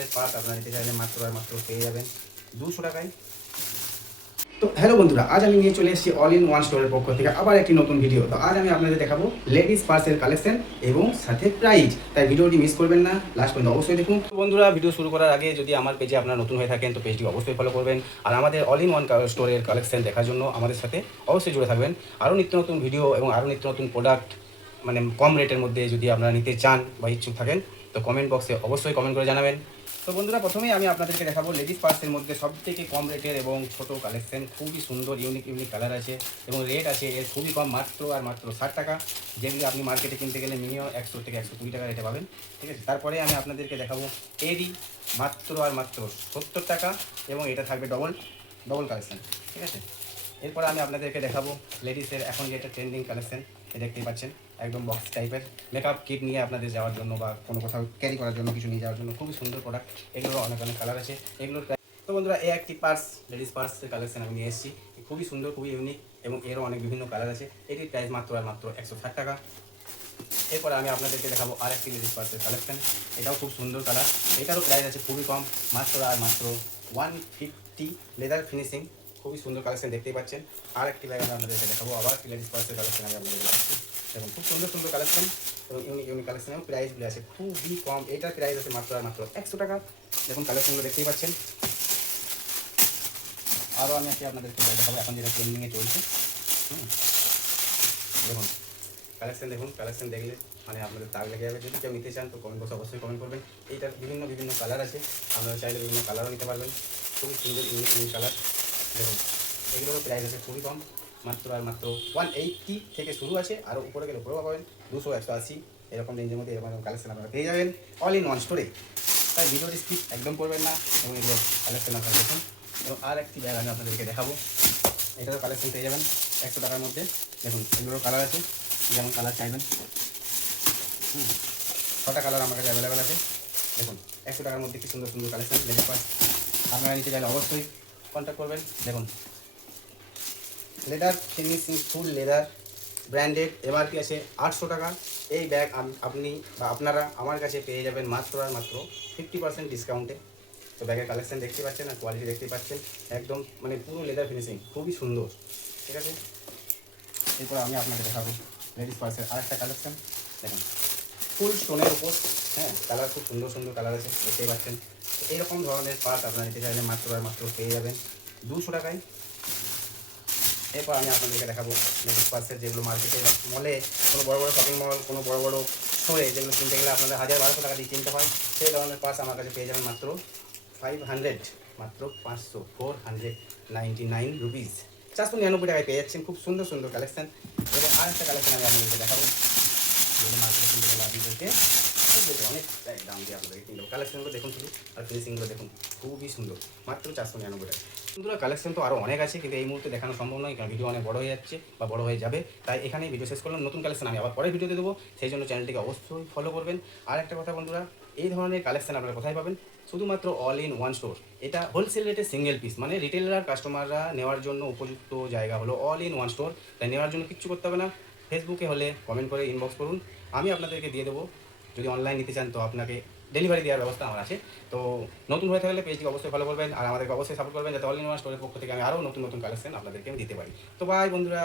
ধরনের পার্ট আপনারা নিতে চাইলে মাত্র আর মাত্র পেয়ে যাবেন 200 টাকায়। তো হ্যালো বন্ধুরা, আজ আমি নিয়ে চলে এসেছি অল ইন ওয়ান স্টোরের পক্ষ থেকে আবার একটি নতুন ভিডিও। তো আজ আমি আপনাদের দেখাবো লেডিস পার্সের কালেকশন এবং সাথে প্রাইস। তাই ভিডিওটি মিস করবেন না, লাস্ট পর্যন্ত অবশ্যই দেখুন। তো বন্ধুরা, ভিডিও শুরু করার আগে যদি আমার পেজে আপনারা নতুন হয়ে থাকেন তো পেজটি অবশ্যই ফলো করবেন, আর আমাদের অল ইন ওয়ান স্টোরের কালেকশন দেখার জন্য আমাদের সাথে অবশ্যই জুড়ে থাকবেন। আরও নিত্য নতুন ভিডিও এবং আরও নিত্য নতুন প্রোডাক্ট মানে কম রেটের মধ্যে যদি আপনারা নিতে চান বা ইচ্ছুক থাকেন তো কমেন্ট বক্সে অবশ্যই কমেন্ট করে জানাবেন। তো বন্ধুরা, প্রথমেই আমি আপনাদেরকে দেখাবো লেডিস পার্সের মধ্যে সবথেকে কম রেটের এবং ছোট কালেকশন। খুবই সুন্দর ইউনিক কালার আছে এবং রেট আছে এর খুবই কম, মাত্র আর মাত্র 60 টাকা, যেগুলি আপনি মার্কেটে কিনতে গেলে মিনিমাম 100 থেকে 120 টাকা রেটে পাবেন। ঠিক আছে, তারপরে আমি আপনাদেরকে দেখাবো এরই মাত্র আর মাত্র 70 টাকা এবং এটা থাকবে ডবল কালেকশন। ঠিক আছে, এরপরে আমি আপনাদেরকে দেখাবো লেডিসের এখন যেটা ট্রেন্ডিং কালেকশন, দেখতেই পাচ্ছেন একদম বক্স টাইপের মেকআপ কিট নিয়ে আপনাদের যাওয়ার জন্য বা কোনো কোথাও ক্যারি করার জন্য কিছু নিয়ে যাওয়ার জন্য খুবই সুন্দর প্রোডাক্ট। এগুলোর অনেক অনেক কালার আছে এগুলোর। তো বন্ধুরা, এই একটি পার্স লেডিস পার্সের কালেকশন আমি নিয়ে এসেছি, খুবই সুন্দর, খুবই ইউনিক এবং এরও অনেক বিভিন্ন কালার আছে। এটির প্রাইস মাত্র আর মাত্র 160 টাকা। এরপরে আমি আপনাদেরকে দেখাবো আর একটি লেডিস পার্সের কালেকশন, এটাও খুব সুন্দর কালার, এটারও প্রাইস আছে খুবই কম, মাত্র আর মাত্র 150। লেদার ফিনিশিং, খুবই সুন্দর কালেকশন দেখতেই পাচ্ছেন। আর একটি ব্যাগ আমি আপনাদেরকে দেখাবো, আবার একটি লেডিস পার্সের কালেকশন আমি আপনাদের দেখাচ্ছি। দেখুন খুব সুন্দর সুন্দর কালেকশন এবং ইউনিক কালেকশন এবং প্রাইসগুলো আছে খুবই কম। এটার প্রাইস আছে মাত্র আর মাত্র 100 টাকা। দেখুন কালেকশনগুলো দেখতেই পাচ্ছেন। আরও আমি একটি আপনাদেরকে দেখাবো এখন যেটা ট্রেন্ডিংয়ে চলছে। দেখুন কালেকশন, দেখুন কালেকশন দেখলে মানে আপনাদের তাক লেগে যাবে। যদি কেউ নিতে চান তো কমেন্ট বক্সে অবশ্যই কমেন্ট করবেন। এইটার বিভিন্ন কালার আছে, আপনারা চাইলে বিভিন্ন কালারও নিতে পারবেন। খুবই সুন্দর ইউনিক কালার। দেখুন এগুলোরও প্রাইস আছে খুবই কম, মাত্র আর মাত্র 180 থেকে শুরু আছে, আরও উপরে গেলে উপরেও পাবেন 200, 180 এরকম রেঞ্জের মধ্যে এরকম কালেকশন আপনারা পেয়ে যাবেন অল ইন ওয়ান স্টোরে। তাই ভিডিওটি স্কিপ একদম করবেন না এবং এগুলো কালেকশন আপনারা দেখুন। এবং আর একটি ব্যাগ আমি আপনাদেরকে দেখাবো, এটারও কালেকশন পেয়ে যাবেন 100 টাকার মধ্যে। দেখুন এগুলোরও কালার আছে, যেমন কালার চাইবেন 6টা কালার আমার কাছে অ্যাভেলেবেল আছে। দেখুন 100 টাকার মধ্যে কি সুন্দর সুন্দর কালেকশন লেডিস পার্স, আপনারা নিতে চাইলে অবশ্যই কন্ট্যাক্ট করবেন। দেখুন leather finishing, full leather branded, MRP আছে 800 টাকা। এই ব্যাগ আপনি বা আপনারা আমার কাছে পেয়ে যাবেন মাত্র আর মাত্র 50% ডিসকাউন্টে। তো ব্যাগের কালেকশন দেখতে পাচ্ছেন আর কোয়ালিটি দেখতে পাচ্ছেন, একদম মানে পুরো লেদার ফিনিশিং, খুবই সুন্দর। ঠিক আছে, এরপর আমি আপনাকে দেখাবো লেডিস পার্সের আরেকটা কালেকশন। দেখুন ফুল স্টোনের উপর, হ্যাঁ কালার খুব সুন্দর সুন্দর কালার আছে দেখতেই পাচ্ছেন। তো এইরকম ধরনের পার্ট আপনারা নিতে চাইলে মাত্র আর মাত্র পেয়ে যাবেন 200 টাকায়। এরপর আমি আপনাদেরকে দেখাবো লেডিস পার্সের যেগুলো মার্কেটে বা মলে, কোনো বড় বড় শপিং মল, কোনো বড় বড় স্টোরে যেগুলো কিনতে গেলে আপনাদের 1000-1200 টাকা দিয়ে কিনতে হয়, সেই ধরনের পার্স আমার কাছে পেয়ে যাবেন মাত্র 500, মাত্র 499 রুপিস, 499 টাকায় পেয়ে যাচ্ছেন। খুব সুন্দর সুন্দর কালেকশন। এবং আরেকটা কালেকশন আমি আপনাদেরকে দেখাবো, যেগুলো মার্কেটে কিনতে গেলে আপনাদেরকে অনেক দাম দিয়ে আপনাদেরকে কিনতে হবে। কালেকশনগুলো দেখুন শুধু, আর ফিনিশিংগুলো দেখুন খুবই সুন্দর, মাত্র 499 টাকা। বন্ধুরা কালেকশন তো আরও অনেক আছে, কিন্তু এই মুহূর্তে দেখানো সম্ভব নয় কারণ ভিডিও অনেক বড় হয়ে যাচ্ছে বা বড় হয়ে যাবে। তাই এখানেই ভিডিও শেষ করলাম, নতুন কালেকশন আমি আবার পরের ভিডিওতে দেবো, সেই জন্য চ্যানেলটিকে অবশ্যই ফলো করবেন। আর একটা কথা বন্ধুরা, এই ধরনের কালেকশন আপনারা কোথায় পাবেন? শুধুমাত্র অল ইন ওয়ান স্টোর। এটা হোলসেল রেটে সিঙ্গেল পিস, মানে রিটেলার কাস্টমাররা নেওয়ার জন্য উপযুক্ত জায়গা হলো অল ইন ওয়ান স্টোর। তাই নেওয়ার জন্য কিচ্ছু করতে হবে না, ফেসবুকে হলে কমেন্ট করে ইনবক্স করুন, আমি আপনাদেরকে দিয়ে দেবো। যদি অনলাইন নিতে চান তো আপনাকে ডেলিভারি দেওয়ার ব্যবস্থা আমার আছে। তো নতুন হয়ে থাকলে পেজটিকে অবশ্যই ফলো করবেন আর আমাদেরকে অবশ্যই সাপোর্ট করবেন, যাতে অল ইন ওয়ান স্টোরের পক্ষ থেকে আমি আরও নতুন নতুন কালেকশন আপনাদেরকে আমি দিতে পারি। তো বাই বন্ধুরা।